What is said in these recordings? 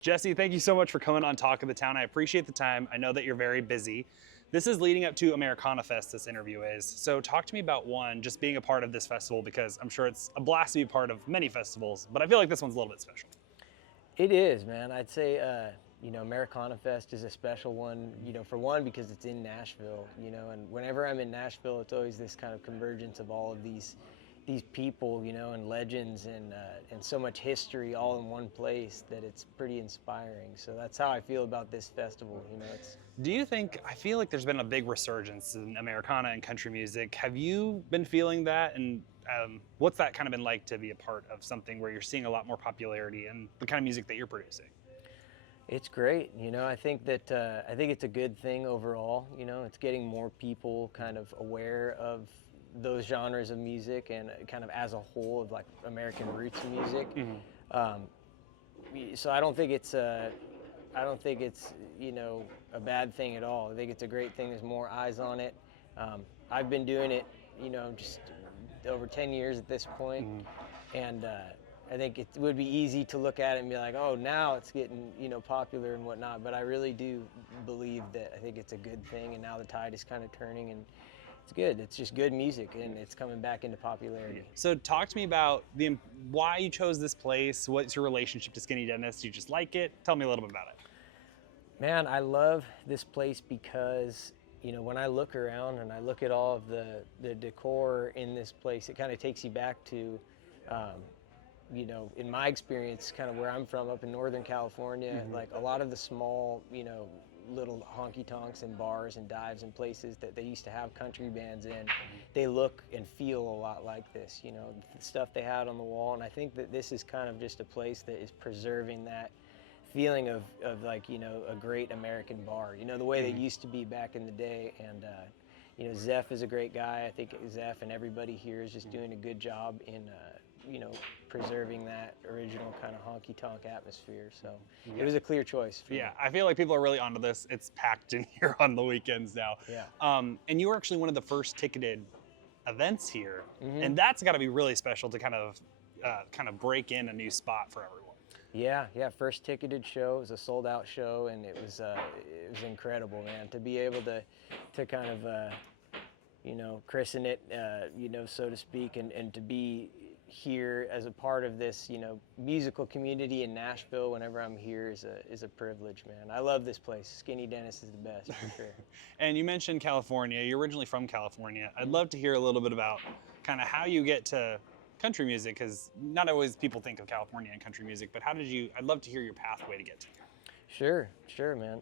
Jesse, thank you so much for coming on Talk of the Town. I appreciate the time. I know that you're very busy. This is leading up to AmeriCanaFest, this interview is. So talk to me about one, just being a part of this festival, because I'm sure it's a blast to be part of many festivals, but I feel like this one's a little bit special. It is, man. I'd say, AmeriCanaFest is a special one, for one, because it's in Nashville, and whenever I'm in Nashville, it's always this kind of convergence of all of these people, and legends and so much history all in one place that it's pretty inspiring. So that's how I feel about this festival, Do you think, I feel like there's been a big resurgence in Americana and country music. Have you been feeling that? And what's that kind of been like to be a part of something where you're seeing a lot more popularity in the kind of music that you're producing? It's great. I think that I think it's a good thing overall. It's getting more people kind of aware of those genres of music and kind of as a whole of like American roots music. So I don't think it's a bad thing at all. I think it's a great thing. There's more eyes on it. I've been doing it, just over 10 years at this point, and I think it would be easy to look at it and be like, oh, now it's getting popular and whatnot. But I really do believe that I think it's a good thing, and now the tide is kind of turning, and it's good. It's just good music, and it's coming back into popularity. So talk to me about why you chose this place. What's your relationship to Skinny Dennis? Do you just like it? Tell me a little bit about it. Man, I love this place because, when I look around and I look at all of the decor in this place, it kind of takes you back to, in my experience, kind of where I'm from, up in Northern California, like a lot of the small, little honky tonks and bars and dives and places that they used to have country bands in, they look and feel a lot like this, the stuff they had on the wall. And I think that this is kind of just a place that is preserving that feeling of like, a great American bar, the way they used to be back in the day. And, Zeph is a great guy. I think Zeph and everybody here is just doing a good job in, preserving that original kind of honky-tonk atmosphere. So it was a clear choice for me. I feel like people are really onto this. It's packed in here on the weekends now. And you were actually one of the first ticketed events here, and that's got to be really special to kind of break in a new spot for everyone. Yeah, first ticketed show. It was a sold-out show, and it was incredible, man. To be able to kind of christen it, so to speak, and to be here as a part of this, musical community in Nashville whenever I'm here is a privilege, man. I love this place. Skinny Dennis is the best, for sure. And you mentioned California. You're originally from California. I'd love to hear a little bit about kind of how you get to country music, because not always people think of California and country music, but I'd love to hear your pathway to get to here. Sure, man.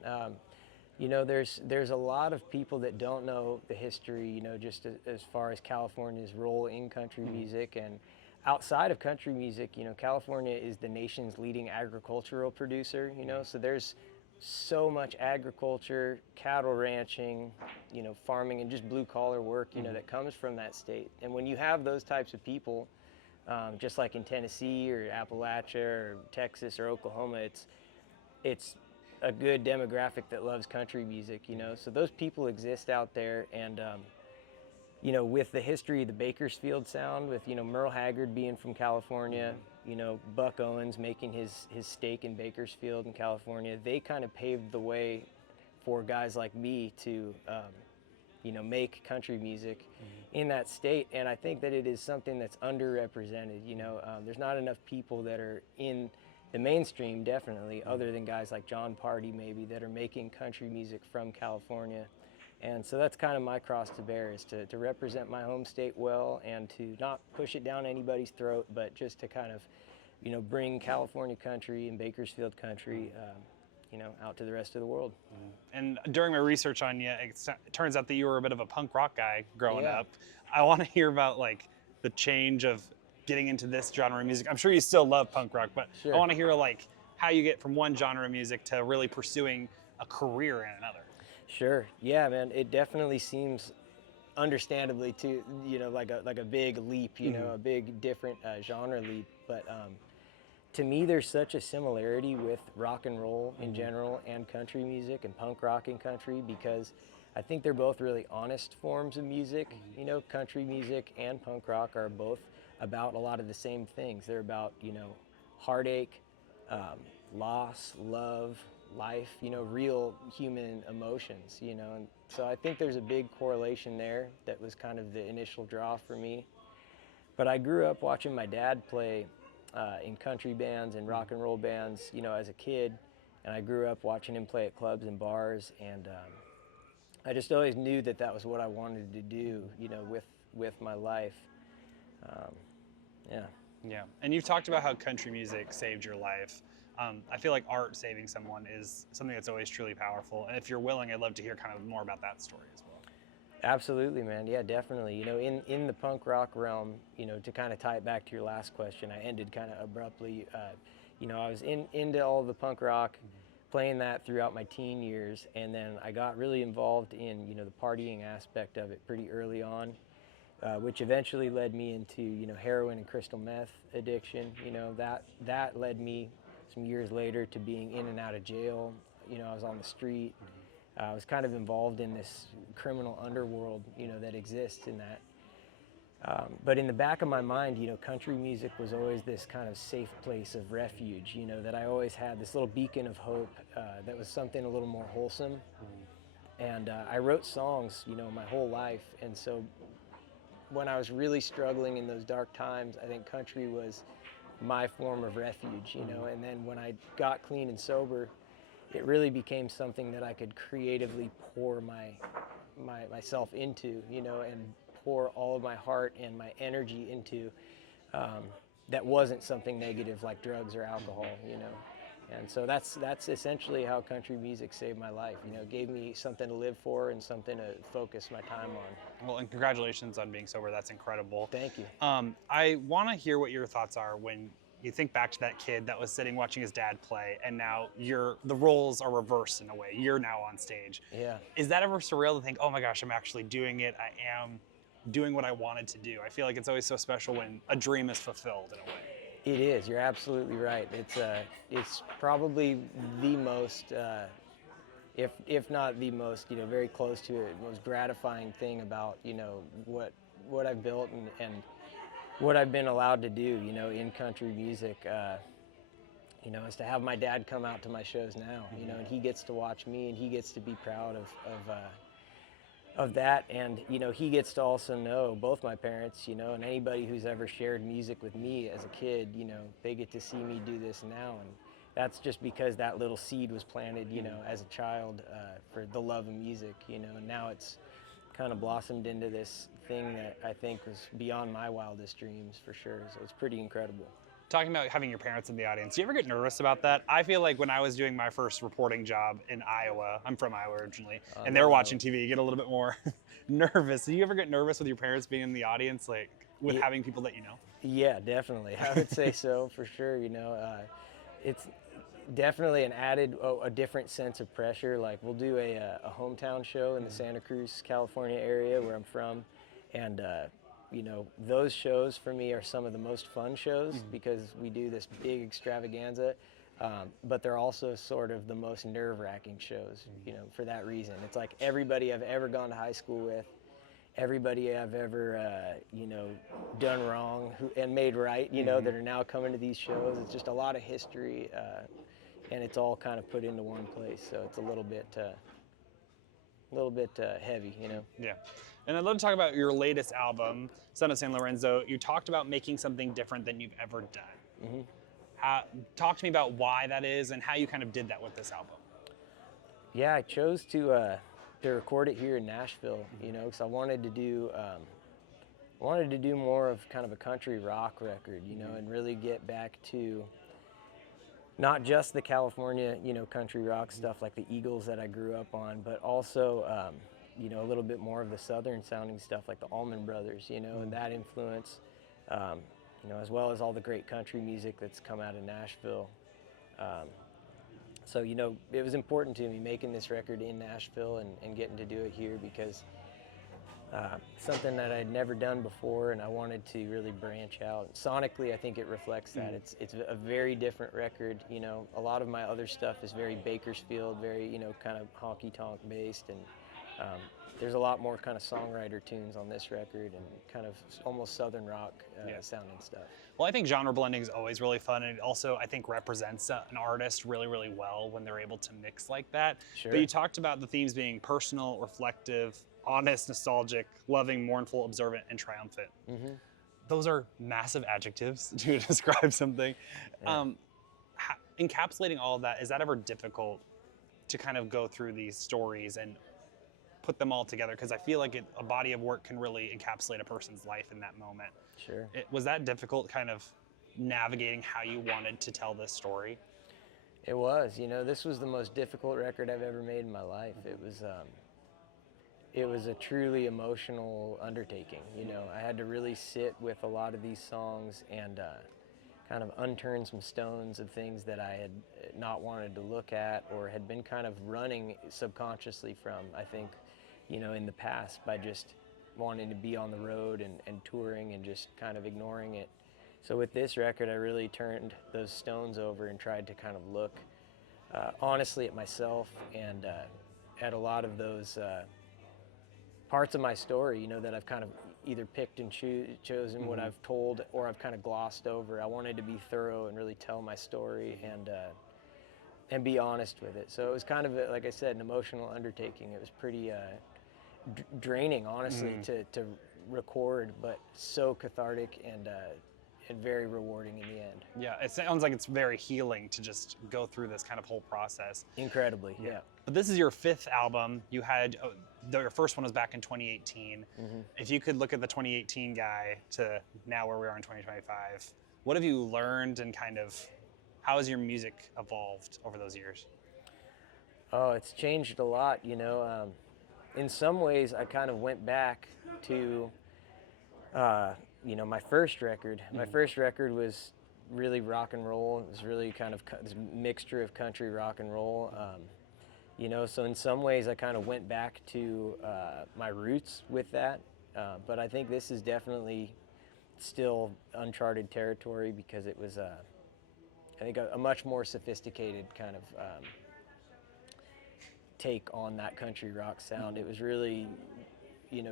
There's a lot of people that don't know the history, just as far as California's role in country music. And outside of country music, California is the nation's leading agricultural producer, so there's so much agriculture, cattle ranching, farming, and just blue collar work, that comes from that state. And when you have those types of people, just like in Tennessee or Appalachia or Texas or Oklahoma, it's a good demographic that loves country music, so those people exist out there. And with the history of the Bakersfield sound, with Merle Haggard being from California, Buck Owens making his stake in Bakersfield in California, they kind of paved the way for guys like me to make country music in that state. And I think that it is something that's underrepresented. There's not enough people that are in the mainstream, definitely, other than guys like John Party maybe, that are making country music from California. And so that's kind of my cross to bear, is to represent my home state well, and to not push it down anybody's throat, but just to kind of, bring California country and Bakersfield country, out to the rest of the world. And during my research on you, it turns out that you were a bit of a punk rock guy growing up. I want to hear about like the change of getting into this genre of music. I'm sure you still love punk rock, but I want to hear like how you get from one genre of music to really pursuing a career in another. Sure. Yeah, man. It definitely seems, understandably, to like a big leap, a big different genre leap. But to me, there's such a similarity with rock and roll in general and country music and punk rock and country, because I think they're both really honest forms of music. Country music and punk rock are both about a lot of the same things. They're about, heartache, loss, love, life, real human emotions, and so I think there's a big correlation there that was kind of the initial draw for me. But I grew up watching my dad play in country bands and rock and roll bands, as a kid, and I grew up watching him play at clubs and bars, and I just always knew that that was what I wanted to do, with my life. Yeah. Yeah, and you've talked about how country music saved your life. I feel like art saving someone is something that's always truly powerful. And if you're willing, I'd love to hear kind of more about that story as well. Absolutely, man. Yeah, definitely. In the punk rock realm, to kind of tie it back to your last question, I ended kind of abruptly. I was into all the punk rock, playing that throughout my teen years, and then I got really involved in, the partying aspect of it pretty early on, which eventually led me into, heroin and crystal meth addiction. That led me some years later to being in and out of jail. I was on the street. I was kind of involved in this criminal underworld, that exists in that. But in the back of my mind, country music was always this kind of safe place of refuge, that I always had this little beacon of hope that was something a little more wholesome. And I wrote songs, my whole life. And so when I was really struggling in those dark times, I think country was my form of refuge, and then when I got clean and sober, it really became something that I could creatively pour myself into, and pour all of my heart and my energy into, that wasn't something negative like drugs or alcohol, And so that's essentially how country music saved my life. It gave me something to live for and something to focus my time on. Well, and congratulations on being sober. That's incredible. Thank you. I want to hear what your thoughts are when you think back to that kid that was sitting watching his dad play, and now the roles are reversed in a way. You're now on stage. Yeah. Is that ever surreal to think, oh my gosh, I'm actually doing it. I am doing what I wanted to do. I feel like it's always so special when a dream is fulfilled in a way. It is. You're absolutely right. It's probably the most, if not the most, very close to it, most gratifying thing about, what I've built and what I've been allowed to do, in country music, is to have my dad come out to my shows now, and he gets to watch me and he gets to be proud of that, and he gets to also know both my parents, and anybody who's ever shared music with me as a kid, they get to see me do this now, and that's just because that little seed was planted, as a child, for the love of music, and now it's kind of blossomed into this thing that I think was beyond my wildest dreams for sure. So it's pretty incredible. Talking about having your parents in the audience, do you ever get nervous about that? I feel like when I was doing my first reporting job in Iowa, I'm from Iowa originally, and they were watching TV, you get a little bit more nervous. Do you ever get nervous with your parents being in the audience, like with having people that you know? Yeah, definitely. I would say so for sure. It's definitely an added, a different sense of pressure. Like we'll do a hometown show in the Santa Cruz, California area where I'm from, and those shows for me are some of the most fun shows because we do this big extravaganza, but they're also sort of the most nerve-wracking shows, for that reason. It's like everybody I've ever gone to high school with, everybody I've ever, done wrong and made right, that are now coming to these shows. It's just a lot of history, and it's all kind of put into one place, so it's a little bit heavy, Yeah. And I'd love to talk about your latest album, Son of San Lorenzo. You talked about making something different than you've ever done. Talk to me about why that is and how you kind of did that with this album. Yeah, I chose to record it here in Nashville, because I wanted to do more of kind of a country rock record, and really get back to not just the California, country rock stuff like the Eagles that I grew up on, but also, a little bit more of the southern sounding stuff like the Allman Brothers, and that influence, as well as all the great country music that's come out of Nashville. So, it was important to me making this record in Nashville and getting to do it here because something that I'd never done before, and I wanted to really branch out. Sonically, I think it reflects that. It's a very different record. A lot of my other stuff is very Bakersfield, very, kind of honky-tonk based, and There's a lot more kind of songwriter tunes on this record and kind of almost southern rock sounding stuff. Well, I think genre blending is always really fun, and it also, I think, represents an artist really, really well when they're able to mix like that. Sure. But you talked about the themes being personal, reflective, honest, nostalgic, loving, mournful, observant, and triumphant. Mm-hmm. Those are massive adjectives to describe something. Yeah. Encapsulating all of that, is that ever difficult to kind of go through these stories and put them all together? Because I feel like a body of work can really encapsulate a person's life in that moment. Sure. Was that difficult, kind of navigating how you wanted to tell this story? It was. This was the most difficult record I've ever made in my life. It was a truly emotional undertaking. I had to really sit with a lot of these songs and kind of unturn some stones of things that I had not wanted to look at or had been kind of running subconsciously from, I think, in the past, by just wanting to be on the road and touring and just kind of ignoring it. So with this record, I really turned those stones over and tried to kind of look honestly at myself and at a lot of those parts of my story, that I've kind of either picked and chosen what I've told or I've kind of glossed over. I wanted to be thorough and really tell my story and be honest with it. So it was kind of, like I said, an emotional undertaking. It was pretty draining, honestly, to record, but so cathartic and very rewarding in the end. Yeah, it sounds like it's very healing to just go through this kind of whole process. Incredibly, yeah. But this is your 5th album. You had, your first one was back in 2018. If you could look at the 2018 guy to now where we are in 2025, what have you learned and kind of, how has your music evolved over those years? Oh, it's changed a lot, In some ways, I kind of went back to my first record. My first record was really rock and roll. It was really kind of this mixture of country, rock and roll. So in some ways I kind of went back to my roots with that. But I think this is definitely still uncharted territory because it was, I think, a much more sophisticated kind of take on that country rock sound. It was really,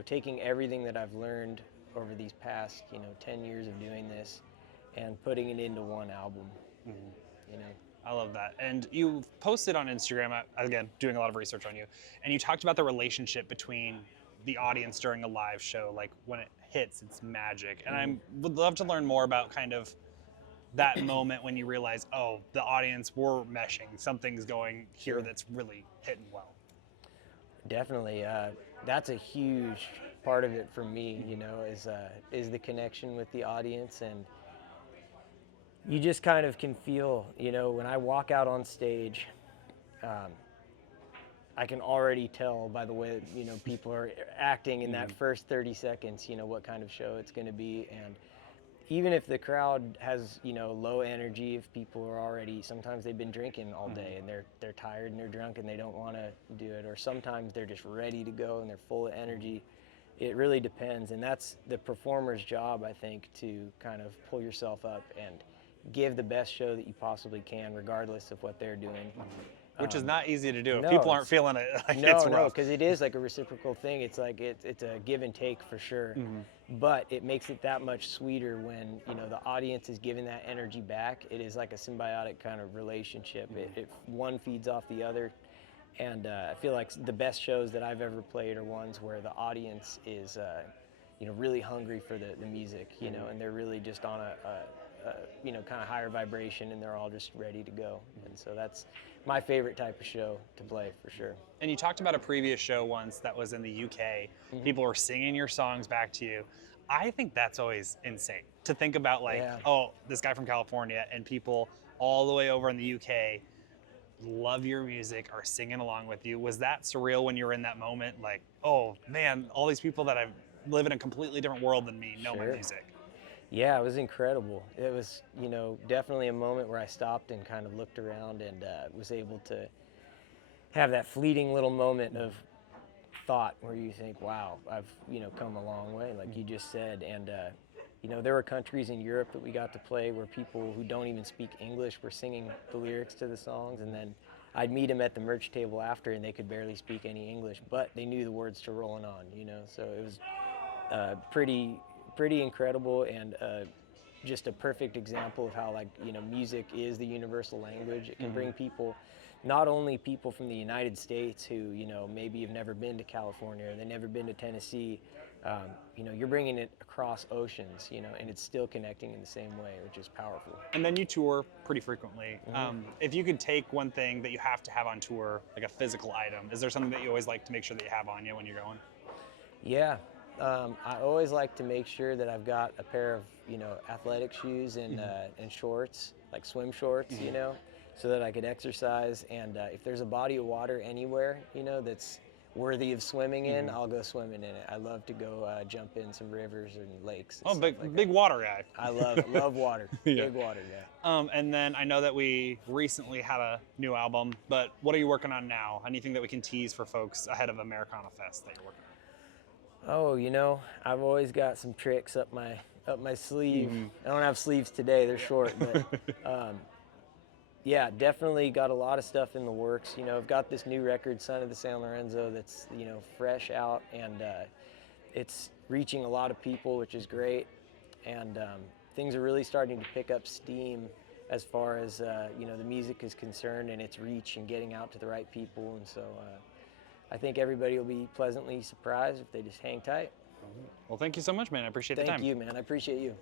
taking everything that I've learned over these past, 10 years of doing this and putting it into one album, I love that. And you posted on Instagram, again, doing a lot of research on you, and you talked about the relationship between the audience during a live show. Like when it hits, it's magic. And I would love to learn more about kind of that moment when you realize, oh, the audience, we're meshing. Something's going here that's really hitting well. Definitely. That's a huge part of it for me, is the connection with the audience. And you just kind of can feel, when I walk out on stage, I can already tell by the way, people are acting in that first 30 seconds, what kind of show it's going to be. And even if the crowd has, low energy, if people are already, sometimes they've been drinking all day and they're tired and they're drunk and they don't want to do it, or sometimes they're just ready to go and they're full of energy. It really depends, and that's the performer's job, I think, to kind of pull yourself up and give the best show that you possibly can, regardless of what they're doing. Which is not easy to do. No, If people aren't feeling it, like, no, it's no, rough. because it is like a reciprocal thing. It's like it's a give and take for sure. But it makes it that much sweeter when the audience is giving that energy back. It is like a symbiotic kind of relationship. It one feeds off the other, and I feel like the best shows that I've ever played are ones where the audience is really hungry for the music, and they're really just on a kind of higher vibration, and they're all just ready to go. And so that's my favorite type of show to play, for sure. And you talked about a previous show once that was in the UK. People were singing your songs back to you. I think that's always insane to think about, like, oh, this guy from California and people all the way over in the UK love your music, are singing along with you. Was that surreal when you were in that moment? Like, oh man, all these people that live in a completely different world than me know my music. Yeah, it was incredible. It was, definitely a moment where I stopped and kind of looked around and was able to have that fleeting little moment of thought where you think, wow, I've, come a long way, like you just said. And, there were countries in Europe that we got to play where people who don't even speak English were singing the lyrics to the songs. And then I'd meet them at the merch table after, and they could barely speak any English, but they knew the words to Rolling On, you know. So it was pretty incredible, and just a perfect example of how, like, you know, music is the universal language. It can bring people, not only people from the United States who, you know, maybe have never been to California or they've never been to Tennessee. You know, you're bringing it across oceans, you know, and it's still connecting in the same way, which is powerful. And then you tour pretty frequently. If you could take one thing that you have to have on tour, like a physical item, is there something that you always like to make sure that you have on you when you're going? Yeah, I always like to make sure that I've got a pair of, you know, athletic shoes and shorts, like swim shorts, you know, so that I could exercise. And if there's a body of water anywhere, you know, that's worthy of swimming in, I'll go swimming in it. I love to go jump in some rivers and lakes. And stuff like big water guy. I love water. Big water guy. And then I know that we recently had a new album, but what are you working on now? Anything that we can tease for folks ahead of Americana Fest that you're working on? Oh, you know, I've always got some tricks up my sleeve. I don't have sleeves today; they're short, but yeah, definitely got a lot of stuff in the works. You know, I've got this new record, Son of the San Lorenzo, that's, you know, fresh out, and it's reaching a lot of people, which is great. And things are really starting to pick up steam as far as, you know, the music is concerned and its reach and getting out to the right people. And so I think everybody will be pleasantly surprised if they just hang tight. Well, thank you so much, man. I appreciate the time. Thank you, man. I appreciate you.